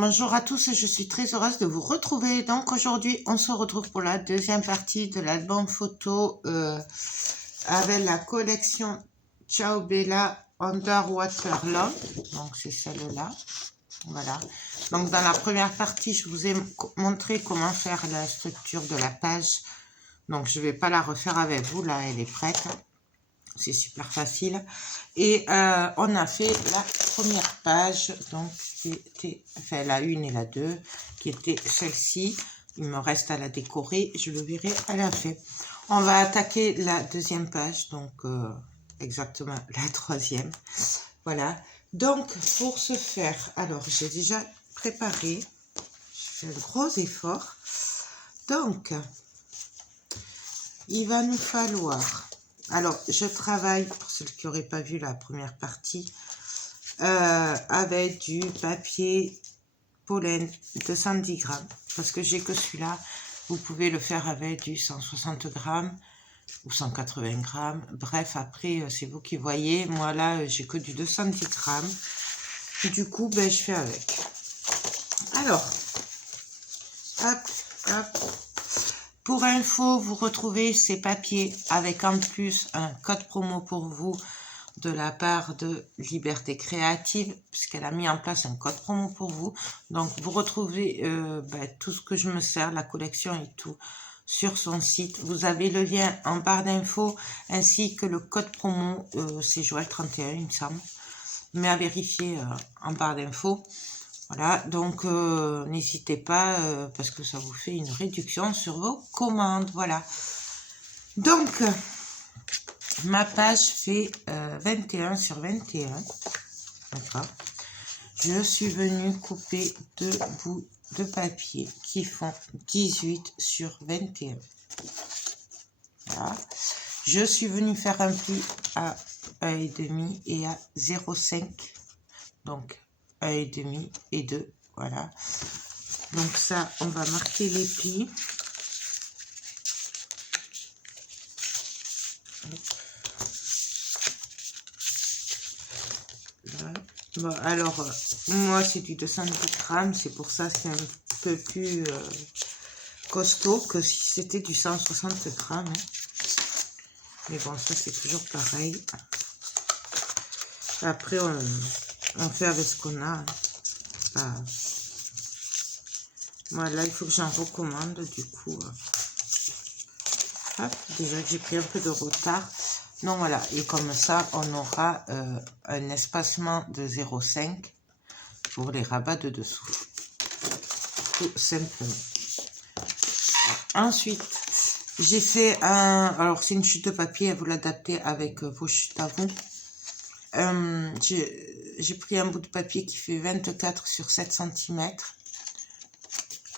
Bonjour à tous, je suis très heureuse de vous retrouver. Donc aujourd'hui, on se retrouve pour la deuxième partie de l'album photo avec la collection Ciao Bella Underwater Love. Donc c'est celle-là. Voilà. Donc dans la première partie, je vous ai montré comment faire la structure de la page. Donc je ne vais pas la refaire avec vous, là elle est prête. C'est super facile. Et on a fait la première page, donc qui était, enfin la 1 et la 2, qui était celle-ci. Il me reste à la décorer, je le verrai à la fin. On va attaquer la deuxième page, donc exactement la troisième. Voilà. Donc pour ce faire, alors j'ai déjà préparé, j'ai fait un gros effort. Donc il va nous falloir... Alors, je travaille, pour ceux qui n'auraient pas vu la première partie, avec du papier pollen de 110 grammes. Parce que j'ai que celui-là. Vous pouvez le faire avec du 160 grammes ou 180 grammes. Bref, après, c'est vous qui voyez. Moi, là, j'ai que du 210 grammes. Et du coup, ben, je fais avec. Alors, hop, hop. Pour info, vous retrouvez ces papiers avec en plus un code promo pour vous de la part de Liberté Créative, puisqu'elle a mis en place un code promo pour vous. Donc, vous retrouvez tout ce que je me sers, la collection et tout, sur son site. Vous avez le lien en barre d'infos, ainsi que le code promo, c'est Joël 31, il me semble, mais à vérifier en barre d'infos. Voilà, donc n'hésitez pas parce que ça vous fait une réduction sur vos commandes. Voilà. Donc, ma page fait 21 sur 21. D'accord. Je suis venue couper deux bouts de papier qui font 18 sur 21. Voilà. Je suis venue faire un pli à 1,5 et à 0,5. Donc, 1,5 et 2, voilà. Donc ça, on va marquer les plis. Là. Bon, alors, moi, c'est du 210 grammes, c'est pour ça que c'est un peu plus costaud que si c'était du 160 grammes. Hein. Mais bon, ça, c'est toujours pareil. Après, on fait avec ce qu'on a. Hein. Moi, là, il faut que j'en recommande, du coup. Hop, déjà que j'ai pris un peu de retard. Donc voilà, et comme ça, on aura un espacement de 0,5 pour les rabats de dessous. Tout simplement. Ensuite, j'ai fait un... Alors, c'est une chute de papier, vous l'adaptez avec vos chutes à vous. J'ai pris un bout de papier qui fait 24 sur 7 cm.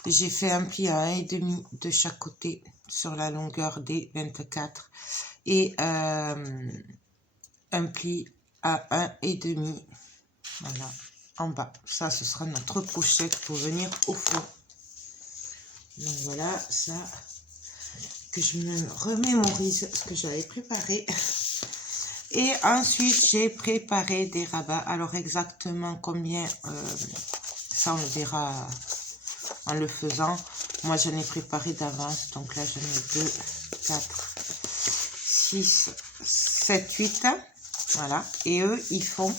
J'ai fait un pli à 1,5 de chaque côté sur la longueur des 24 et un pli à 1,5, voilà, en bas. Ça, ce sera notre pochette pour venir au fond. Donc voilà, ça, que je me remémorise ce que j'avais préparé. Et ensuite, j'ai préparé des rabats. Alors exactement combien, ça on le verra en le faisant. Moi, j'en ai préparé d'avance. Donc là, j'en ai 2, 4, 6, 7, 8. Voilà. Et eux, ils font...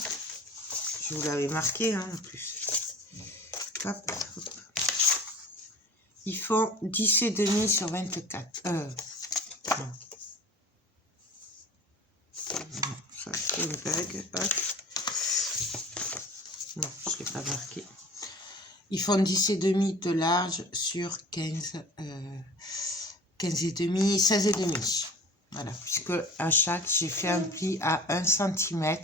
Je vous l'avais marqué, hein, en plus. Hop, hop. Ils font 10,5 sur 24. Non. Non, ça, c'est une bague. Hop. Non, je ne l'ai pas marqué. Ils font 10,5 de large sur 15, 15,5, 16,5. Voilà, puisque à chaque, j'ai fait un pli à 1 cm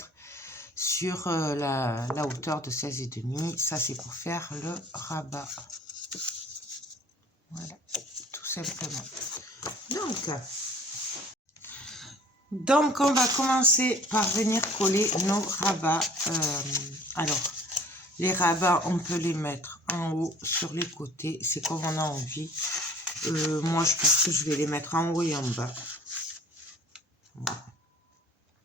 sur la hauteur de 16,5. Ça, c'est pour faire le rabat. Voilà, tout simplement. Donc, on va commencer par venir coller nos rabats. Alors, les rabats, on peut les mettre en haut, sur les côtés. C'est comme on a envie. Moi, je pense que je vais les mettre en haut et en bas. Voilà.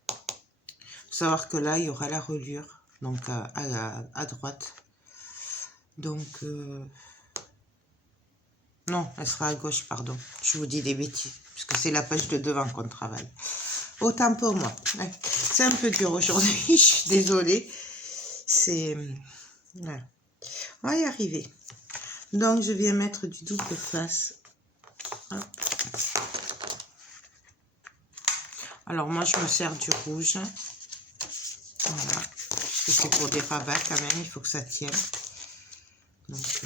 Faut savoir que là, il y aura la reliure, donc à droite. Donc, non, elle sera à gauche, pardon. Je vous dis des bêtises, puisque c'est la page de devant qu'on travaille. Autant pour moi. Ouais. C'est un peu dur aujourd'hui, je suis désolée. C'est... Voilà. On va y arriver. Donc, je viens mettre du double face. Hop. Alors, moi, je me sers du rouge. Voilà. Parce que c'est pour des rabats quand même, il faut que ça tienne. Donc,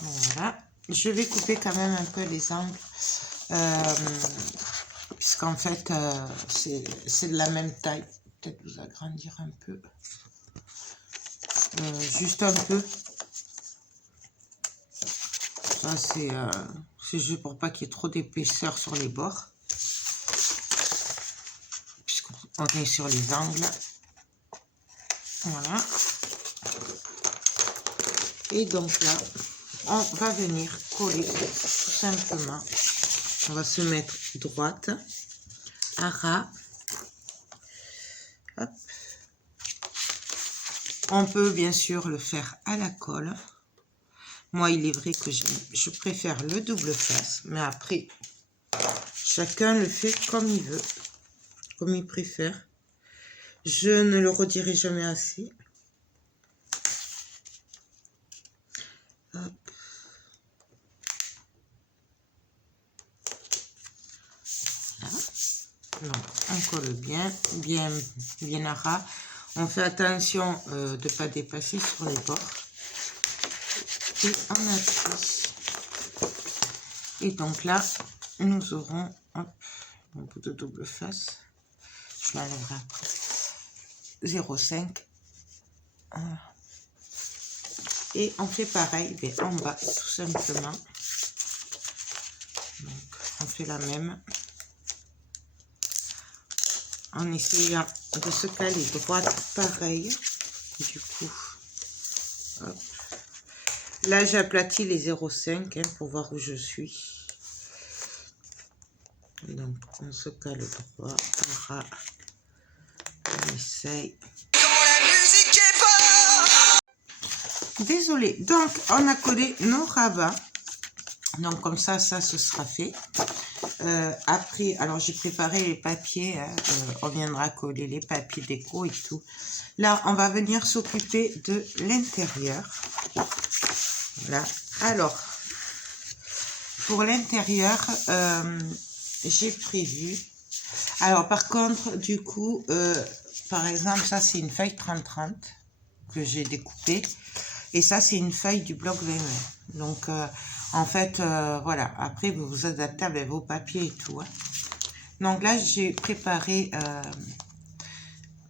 voilà. Je vais couper quand même un peu les angles. Puisqu'en fait, c'est de la même taille. Peut-être vous agrandir un peu. Juste un peu. Ça, c'est juste pour pas qu'il y ait trop d'épaisseur sur les bords. Puisqu'on est sur les angles. Voilà. Et donc là, on va venir coller tout simplement. On va se mettre droite, à ras. Hop. On peut bien sûr le faire à la colle. Moi, il est vrai que je préfère le double face, mais après, chacun le fait comme il veut, comme il préfère. Je ne le redirai jamais assez. Hop. Voilà. Donc, on colle bien à ras. On fait attention de ne pas dépasser sur les bords. Et on appuie. Et donc là, nous aurons hop, un bout de double face. Je l'enlèverai après. 0,5. Voilà. Et on fait pareil, mais en bas, tout simplement. Donc, on fait la même. En essayant de se caler droite, pareil. Du coup, hop. Là, j'aplatis les 0,5 hein, pour voir où je suis. Donc, on se cale droit, ras. On essaye. Désolée. Donc, on a collé nos rabats. Donc, comme ça, ce sera fait. Après, alors j'ai préparé les papiers. Hein, on viendra coller les papiers déco et tout. Là, on va venir s'occuper de l'intérieur. Voilà. Alors, pour l'intérieur, j'ai prévu. Alors, par contre, du coup, par exemple, ça, c'est une feuille 30-30 que j'ai découpée. Et ça, c'est une feuille du bloc 20. Donc, en fait, voilà. Après, vous vous adaptez avec vos papiers et tout. Hein. Donc là, j'ai préparé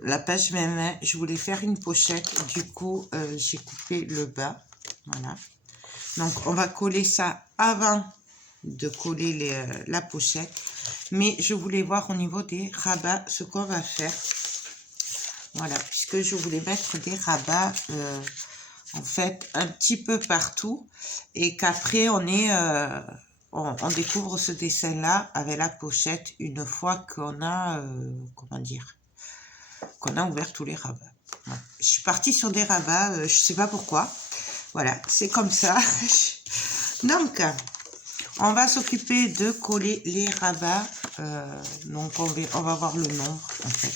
la page 20. Je voulais faire une pochette. Du coup, j'ai coupé le bas. Voilà. Donc, on va coller ça avant de coller la pochette. Mais je voulais voir au niveau des rabats ce qu'on va faire. Voilà. Puisque je voulais mettre des rabats... en fait, un petit peu partout, et qu'après, on découvre ce dessin-là avec la pochette une fois qu'on a, comment dire, qu'on a ouvert tous les rabats. Voilà. Je suis partie sur des rabats, je sais pas pourquoi. Voilà, c'est comme ça. Donc, on va s'occuper de coller les rabats. Donc, on va voir le nombre, en fait.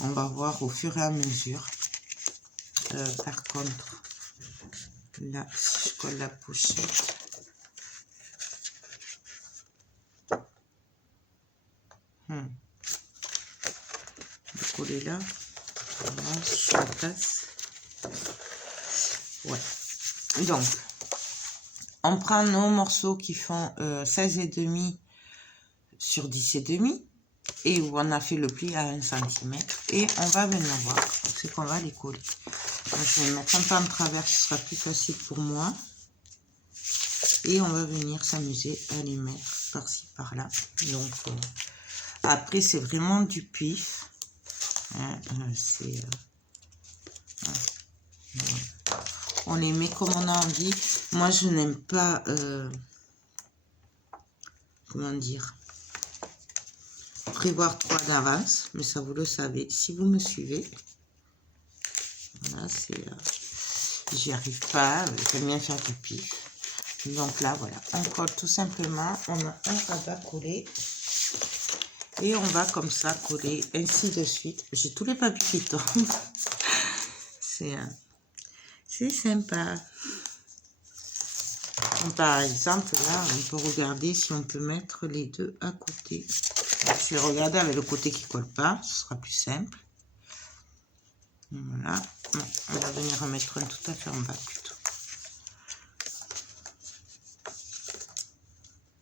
On va voir au fur et à mesure. Par contre, là, si je colle la pochette, je vais coller là, voilà, sur la place. Ouais. Donc, on prend nos morceaux qui font 16,5 sur 10,5 et où on a fait le pli à 1 cm et on va venir voir, c'est qu'on va les coller. Donc, je vais mettre un peu en travers, ce sera plus facile pour moi. Et on va venir s'amuser à les mettre par-ci, par-là. Donc, après, c'est vraiment du pif. Hein, on les met comme on a envie. Moi, je n'aime pas... comment dire, prévoir 3 d'avance, mais ça vous le savez si vous me suivez. Voilà, c'est... j'y arrive pas, j'aime bien faire du pif. Donc là, voilà, on colle tout simplement, on a un rabat collé. Et on va comme ça coller, ainsi de suite. J'ai tous les papiers qui tombent. C'est sympa. Donc, par exemple, là, on peut regarder si on peut mettre les deux à côté. Je vais regarder avec le côté qui ne colle pas, ce sera plus simple. Voilà. Non, on va venir en mettre un tout à fait en bas plutôt.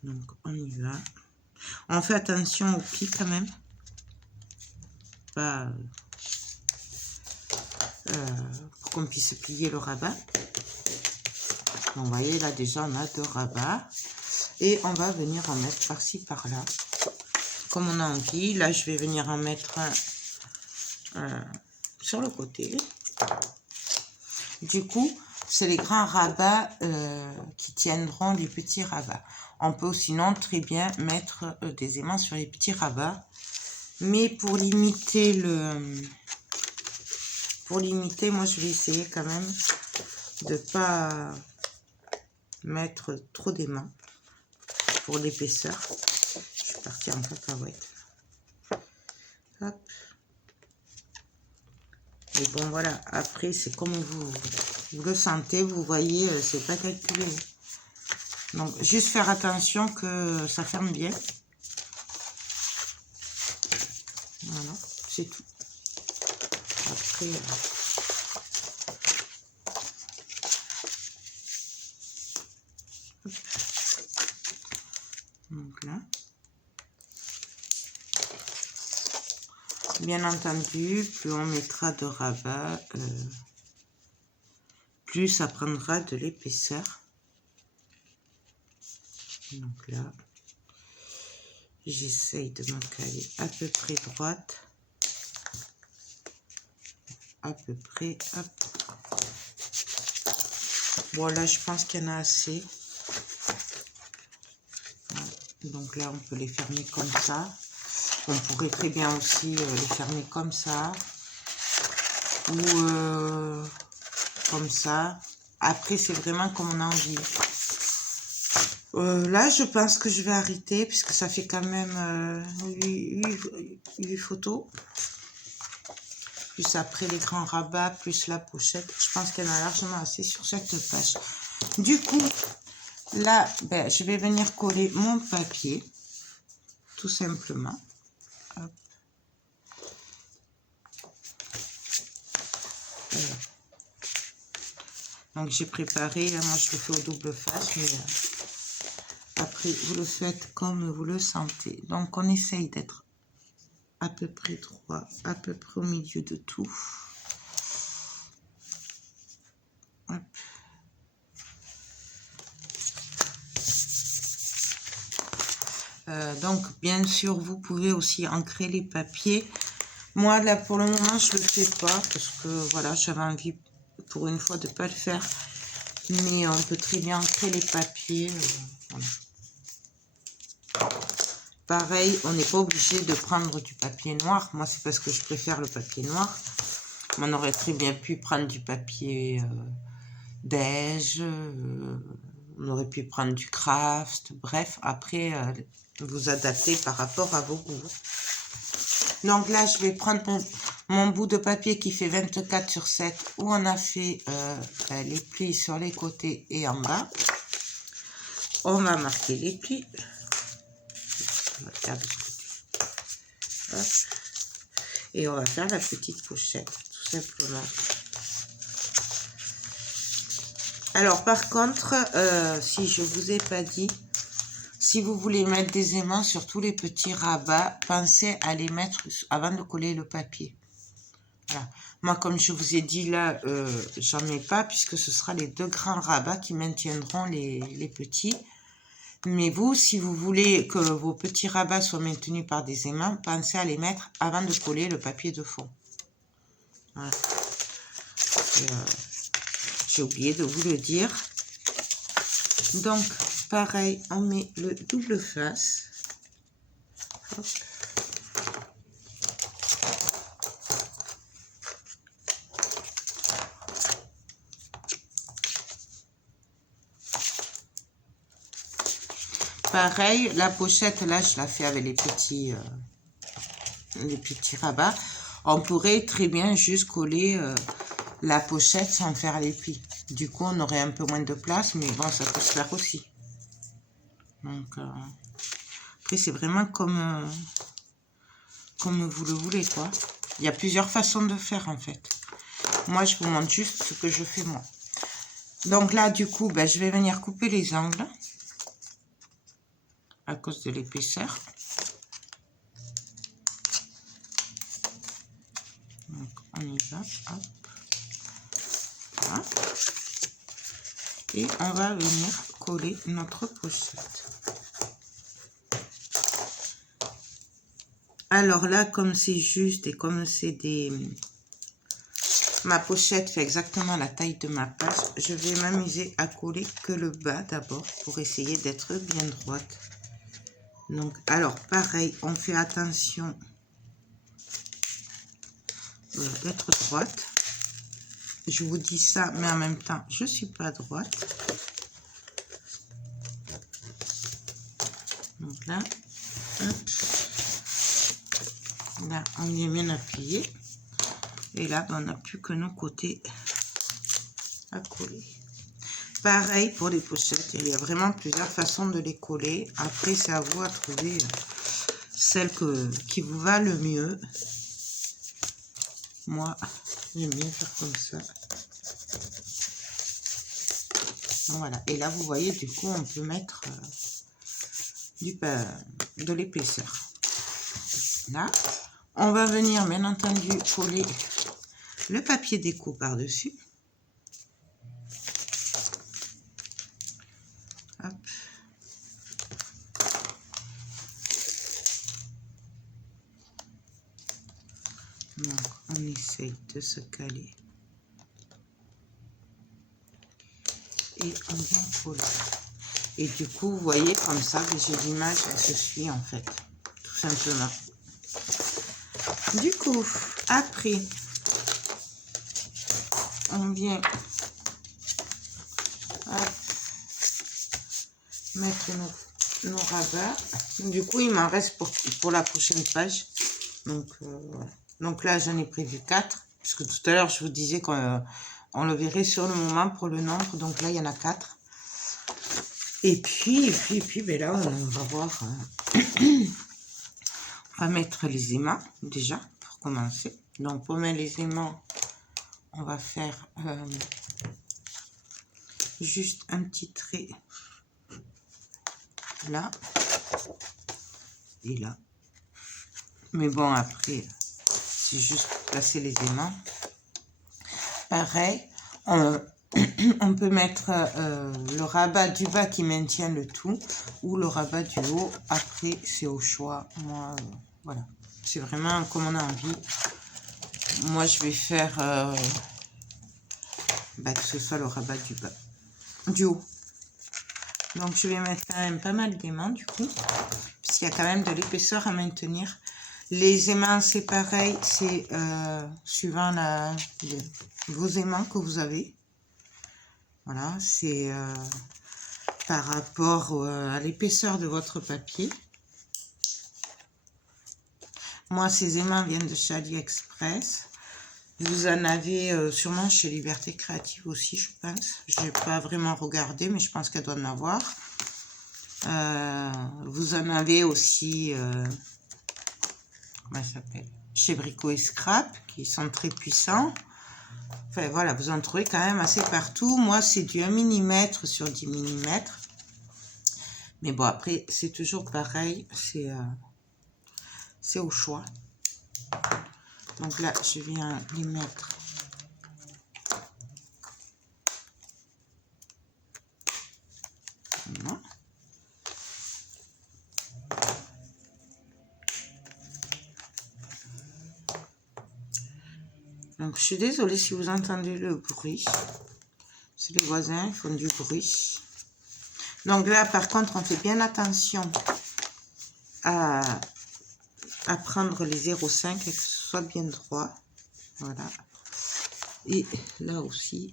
Donc, on y va. On fait attention au pied quand même. Pas... pour qu'on puisse plier le rabat. Donc, vous voyez, là, déjà, on a 2 rabats. Et on va venir en mettre par-ci, par-là. Comme on a envie. Là, je vais venir en mettre un sur le côté. Du coup, c'est les grands rabats qui tiendront les petits rabats. On peut sinon très bien mettre des aimants sur les petits rabats. Mais pour limiter moi, je vais essayer quand même de pas mettre trop d'aimants pour l'épaisseur. Je suis partie en cacahuète. Hop. Et bon, voilà. Après, c'est comme vous le sentez. Vous voyez, c'est pas calculé. Donc, juste faire attention que ça ferme bien. Voilà, c'est tout. Après... donc là. Bien entendu, plus on mettra de rabat, plus ça prendra de l'épaisseur. Donc là, j'essaye de me caler à peu près droite. À peu près, hop. Bon, là, je pense qu'il y en a assez. Donc là, on peut les fermer comme ça. On pourrait très bien aussi les fermer comme ça. Ou comme ça. Après, c'est vraiment comme on a envie. Là, je pense que je vais arrêter puisque ça fait quand même 8 photos. Plus après les grands rabats, plus la pochette. Je pense qu'il y en a largement assez sur cette page. Du coup, là, ben, je vais venir coller mon papier. Tout simplement. Hop. Voilà. Donc, j'ai préparé. Moi, je le fais au double face. Mais après, vous le faites comme vous le sentez. Donc, on essaye d'être à peu près droit, à peu près au milieu de tout. Hop. Donc, bien sûr, vous pouvez aussi ancrer les papiers. Moi, là, pour le moment, je le fais pas parce que, voilà, j'avais envie, pour une fois, de pas le faire. Mais on peut très bien ancrer les papiers. Voilà. Pareil, on n'est pas obligé de prendre du papier noir. Moi, c'est parce que je préfère le papier noir. On aurait très bien pu prendre du papier beige. On aurait pu prendre du craft. Bref, après, vous adaptez par rapport à vos goûts. Donc là, je vais prendre mon bout de papier qui fait 24 sur 7, où on a fait les plis sur les côtés et en bas. On va marquer les plis. On va faire de ce côté. Hop. Et on va faire la petite pochette, tout simplement. Alors, par contre, si je ne vous ai pas dit, si vous voulez mettre des aimants sur tous les petits rabats, pensez à les mettre avant de coller le papier. Voilà. Moi, comme je vous ai dit là, j'en mets pas puisque ce sera les 2 grands rabats qui maintiendront les petits. Mais vous, si vous voulez que vos petits rabats soient maintenus par des aimants, pensez à les mettre avant de coller le papier de fond. Voilà. J'ai oublié de vous le dire. Donc, pareil, on met le double face. Hop. pareil, la pochette, là, je la fais avec les petits rabats. On pourrait très bien juste coller la pochette sans faire les plis. Du coup, on aurait un peu moins de place, mais bon, ça peut se faire aussi. Donc, après, c'est vraiment comme vous le voulez, quoi. Il y a plusieurs façons de faire, en fait. Moi, je vous montre juste ce que je fais, moi. Donc là, du coup, ben, je vais venir couper les angles à cause de l'épaisseur. Donc, on y va, hop. Voilà. Et on va venir coller notre pochette. Alors là, comme c'est juste et comme c'est des... Ma pochette fait exactement la taille de ma page, je vais m'amuser à coller que le bas d'abord pour essayer d'être bien droite. Donc, alors pareil, on fait attention d'être droite. Je vous dis ça, mais en même temps, je ne suis pas droite. Donc là, hop. Là, on est bien appuyé. Et là, on n'a plus que nos côtés à coller. Pareil pour les pochettes, il y a vraiment plusieurs façons de les coller. Après, c'est à vous à trouver celle qui vous va le mieux. Moi, j'aime bien faire comme ça. Voilà. Et là, vous voyez, du coup, on peut mettre de l'épaisseur. Là, on va venir, bien entendu, coller le papier déco par-dessus. Hop. Donc, on essaye de se caler. Et on vient coller. Et du coup, vous voyez, comme ça, j'ai l'image, elle se suit, en fait. Tout simplement. Du coup, après, on vient mettre nos rabats. Du coup, il m'en reste pour la prochaine page. Donc, voilà. Donc là, j'en ai prévu 4. Puisque tout à l'heure, je vous disais qu'on le verrait sur le moment pour le nombre. Donc là, il y en a 4. Et puis ben là, on va voir. On va mettre les aimants, déjà, pour commencer. Donc, pour mettre les aimants, on va faire juste un petit trait là et là. Mais bon, après, c'est juste pour placer les aimants. Pareil, on peut mettre le rabat du bas qui maintient le tout ou le rabat du haut. Après, c'est au choix. Moi, voilà. C'est vraiment comme on a envie. Moi, je vais faire que ce soit le rabat du bas, du haut. Donc, je vais mettre quand même pas mal d'aimants, du coup, puisqu'il y a quand même de l'épaisseur à maintenir. Les aimants, c'est pareil, c'est suivant vos aimants que vous avez. Voilà, c'est par rapport à l'épaisseur de votre papier. Moi, ces aimants viennent de chez AliExpress. Vous en avez sûrement chez Liberté Créative aussi, je pense. Je n'ai pas vraiment regardé, mais je pense qu'elle doit en avoir. Vous en avez aussi, comment ça s'appelle, chez Brico et Scrap, qui sont très puissants. Enfin, voilà, vous en trouvez quand même assez partout. Moi, c'est du 1 mm sur 10 mm. Mais bon, après, c'est toujours pareil. C'est au choix. Donc là, je viens les mettre. Voilà. Donc, je suis désolée si vous entendez le bruit. C'est les voisins, ils font du bruit. Donc là, par contre, on fait bien attention à prendre les 0,5 et que ce soit bien droit. Voilà. Et là aussi,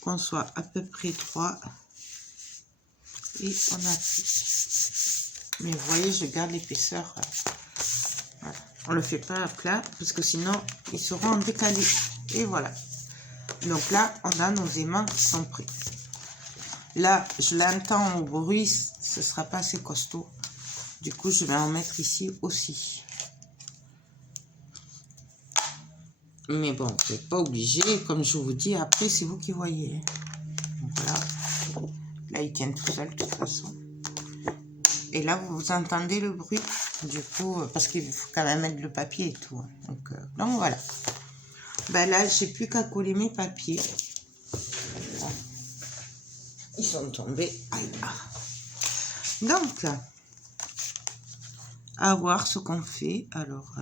qu'on soit à peu près droit et on appuie. Mais vous voyez, je garde l'épaisseur. Voilà. On ne le fait pas à plat parce que sinon ils seront en décalé. Et voilà. Donc là, on a nos aimants qui sont prêts. Là, je l'entends au bruit, ce ne sera pas assez costaud. Du coup, je vais en mettre ici aussi. Mais bon, vous n'êtes pas obligé. Comme je vous dis, après, c'est vous qui voyez. Donc voilà. Là, ils tiennent tout seuls de toute façon. Et là, vous entendez le bruit. Du coup, parce qu'il faut quand même mettre le papier et tout. Donc voilà. Ben là, j'ai plus qu'à coller mes papiers. Ils sont tombés. Aïe. Donc, à voir ce qu'on fait. Alors,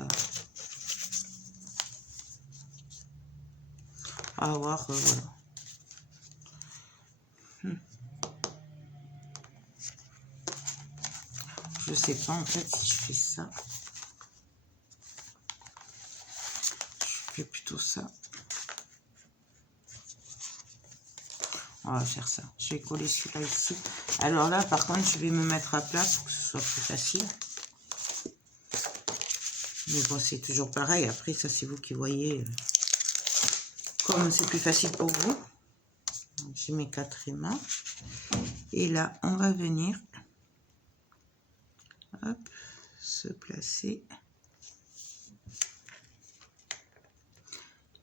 à voir, voilà. Je sais pas en fait si je fais ça. Je fais plutôt ça. On va faire ça. Je vais coller celui-là ici. Alors là, par contre, je vais me mettre à plat pour que ce soit plus facile. Mais bon, c'est toujours pareil. Après, ça, c'est vous qui voyez. Comme c'est plus facile pour vous. J'ai mes 4 aimants. Et là, on va venir hop, se placer.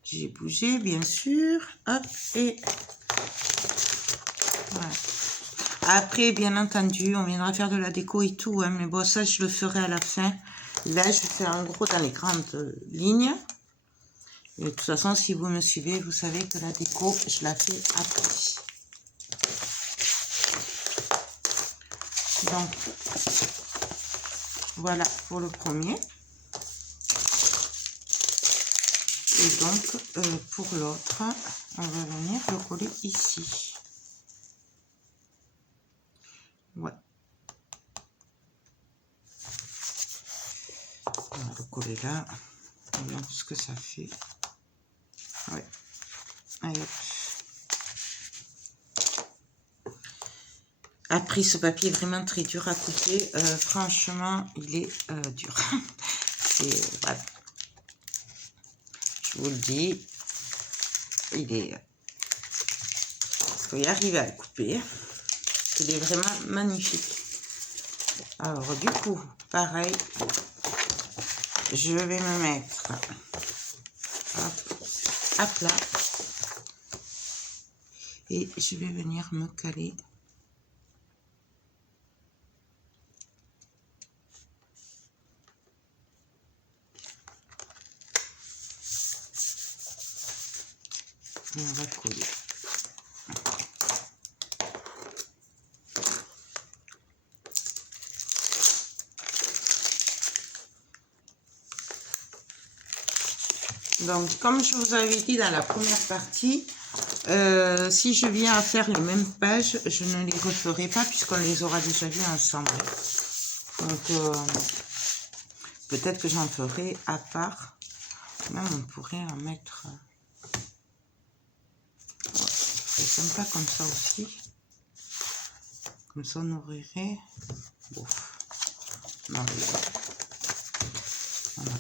J'ai bougé, bien sûr. Hop, et voilà. Après, bien entendu, on viendra faire de la déco et tout. Hein, mais bon, ça, je le ferai à la fin. Là, je fais en gros dans les grandes lignes. Et de toute façon, si vous me suivez, vous savez que la déco, je la fais après. Donc, voilà pour le premier. Et donc, pour l'autre, on va venir le coller ici. Ouais. On va le coller là. On va voir ce que ça fait. Ouais. Allez, hop. Après, ce papier est vraiment très dur à couper. Franchement, il est dur. C'est... Voilà. Je vous le dis. Il est... Il faut y arriver à le couper. Il est vraiment magnifique. Alors, du coup, pareil. Je vais me mettre hop, à plat. Et je vais venir me caler. Et on va coller. Donc, comme je vous avais dit dans la première partie, si je viens à faire les mêmes pages, je ne les referai pas puisqu'on les aura déjà vues ensemble. Donc, peut-être que j'en ferai à part. Même on pourrait en mettre... c'est sympa comme ça aussi. Comme ça, on ouvrirait. Bon. Non, voilà.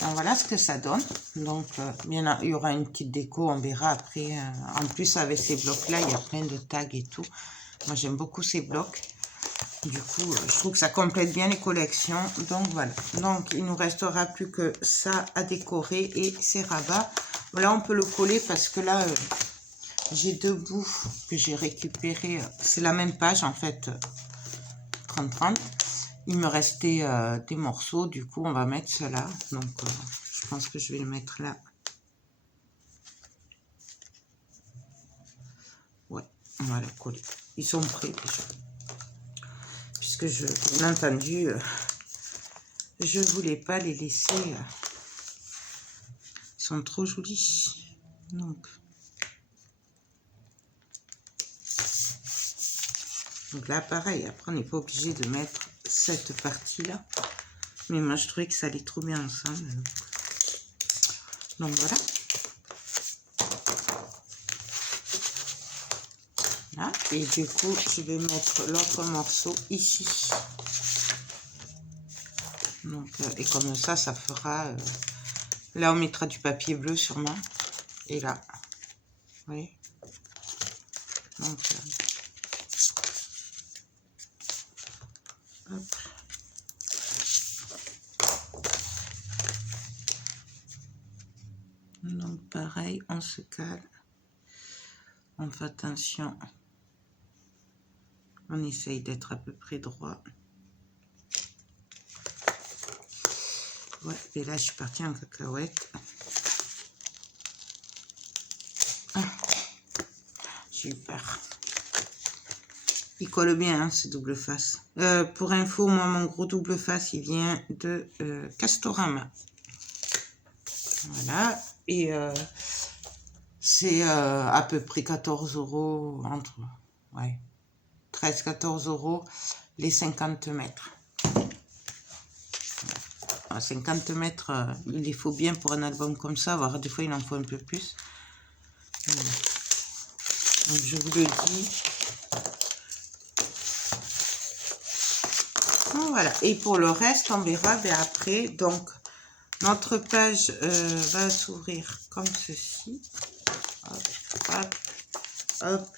Donc, voilà ce que ça donne. Donc, bien, il y aura une petite déco, on verra après. En plus, avec ces blocs-là, il y a plein de tags et tout. Moi, j'aime beaucoup ces blocs. Du coup, je trouve que ça complète bien les collections. Donc, voilà. Donc, il ne nous restera plus que ça à décorer et ces rabats. Là, on peut le coller parce que là, j'ai 2 bouts que j'ai récupérés. C'est la même page, en fait, 30-30. Il me restait des morceaux, du coup on va mettre cela. Donc je pense que je vais le mettre là. Ouais, on va le coller. Ils sont prêts déjà. Puisque bien entendu, je voulais pas les laisser. Ils sont trop jolis. Donc là pareil, après on n'est pas obligé de mettre cette partie là. Mais moi je trouvais que ça allait trop bien ensemble. Donc voilà. Là. Et du coup, je vais mettre l'autre morceau ici. Donc, et comme ça, ça fera... là, on mettra du papier bleu sûrement. Et là, vous voyez. Donc, hop. Donc, pareil, on se cale. On fait attention. On essaye d'être à peu près droit. Ouais, et là, je suis partie en cacahuète. Ah, j'ai eu peur. Il colle bien, hein, ce double face. Pour info, moi, mon gros double face, il vient de Castorama. Voilà. Et c'est à peu près 14 €, entre 13-14 € les 50 mètres. 50 mètres, il les faut bien pour un album comme ça, voire des fois il en faut un peu plus. Donc je vous le dis. Bon, voilà, et pour le reste, on verra après. Donc notre page va s'ouvrir comme ceci. Hop, hop, hop,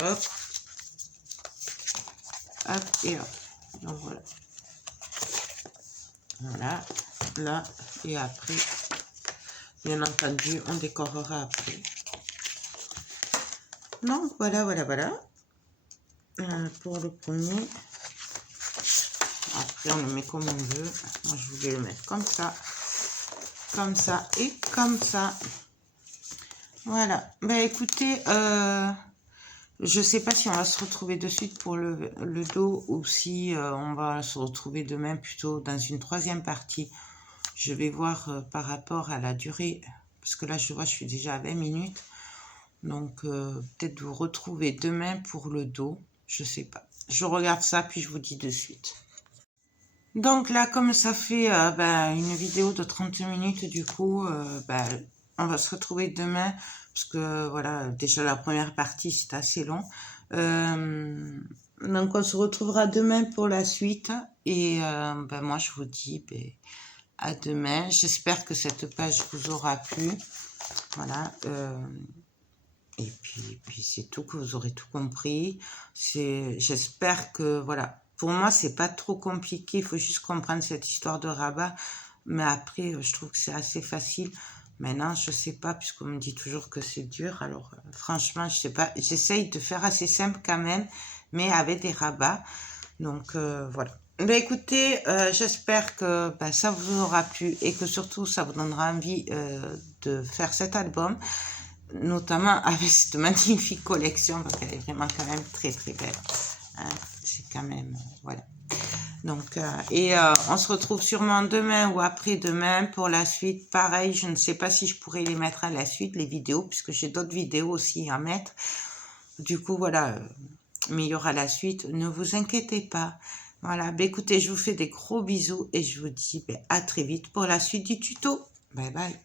hop, hop et hop. Donc voilà. Voilà, là, et après, bien entendu, on décorera après. Donc, voilà. Pour le premier. Après, on le met comme on veut. Moi, je voulais le mettre comme ça et comme ça. Voilà. Ben, écoutez, je sais pas si on va se retrouver de suite pour le dos ou si on va se retrouver demain plutôt dans une troisième partie. Je vais voir par rapport à la durée, parce que là, je vois, je suis déjà à 20 minutes. Donc, peut-être vous retrouver demain pour le dos. Je sais pas. Je regarde ça, puis je vous dis de suite. Donc là, comme ça fait une vidéo de 30 minutes, du coup, on va se retrouver demain. Parce que, voilà, déjà la première partie, c'était assez long. Donc, on se retrouvera demain pour la suite. Et moi, je vous dis... à demain. J'espère que cette page vous aura plu. Voilà. Et puis c'est tout, que vous aurez tout compris. J'espère que, voilà. Pour moi, c'est pas trop compliqué. Il faut juste comprendre cette histoire de rabat. Mais après, je trouve que c'est assez facile. Maintenant, je sais pas, puisqu'on me dit toujours que c'est dur. Alors, franchement, je sais pas. J'essaye de faire assez simple quand même, mais avec des rabats. Donc, voilà. Ben écoutez, j'espère que ça vous aura plu et que surtout ça vous donnera envie de faire cet album, notamment avec cette magnifique collection, parce qu'elle est vraiment quand même très très belle. Hein, c'est quand même, voilà. Donc, on se retrouve sûrement demain ou après-demain pour la suite. Pareil, je ne sais pas si je pourrais les mettre à la suite, les vidéos, puisque j'ai d'autres vidéos aussi à mettre. Du coup, voilà, mais il y aura la suite, ne vous inquiétez pas. Voilà, écoutez, je vous fais des gros bisous et je vous dis à très vite pour la suite du tuto. Bye bye.